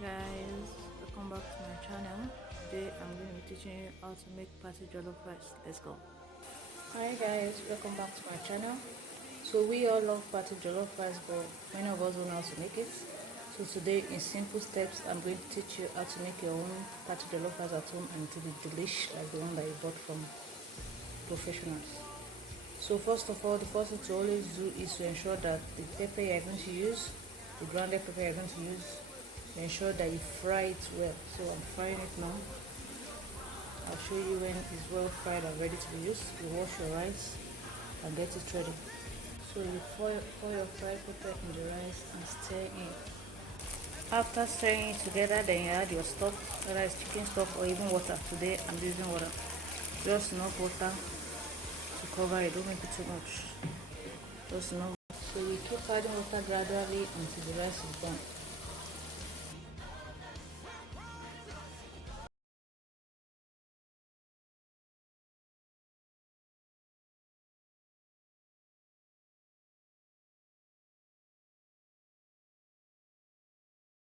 Guys, welcome back to my channel. Today I'm going to be teaching you how to make party jollof rice. Let's go. Hi guys, welcome back to my channel. So we all love party jollof rice, but many of us don't know how to make it. So today in simple steps I'm going to teach you how to make your own party jollof rice at home, and it will be delish like the one that you bought from professionals. So first of all, the first thing to always do is to ensure that the pepper you're going to use, the grounded pepper you're going to use, ensure that you fry it well. So I'm frying it now. I'll show you when it's well fried and ready to be used. You wash your rice and get it ready. So you pour your fried pepper in the rice and stir in. After stirring it together, then you add your stock, whether it's chicken stock or even water. Today I'm using water, just enough water to cover it. Don't make it too much, just enough. So we keep adding water gradually until the rice is done.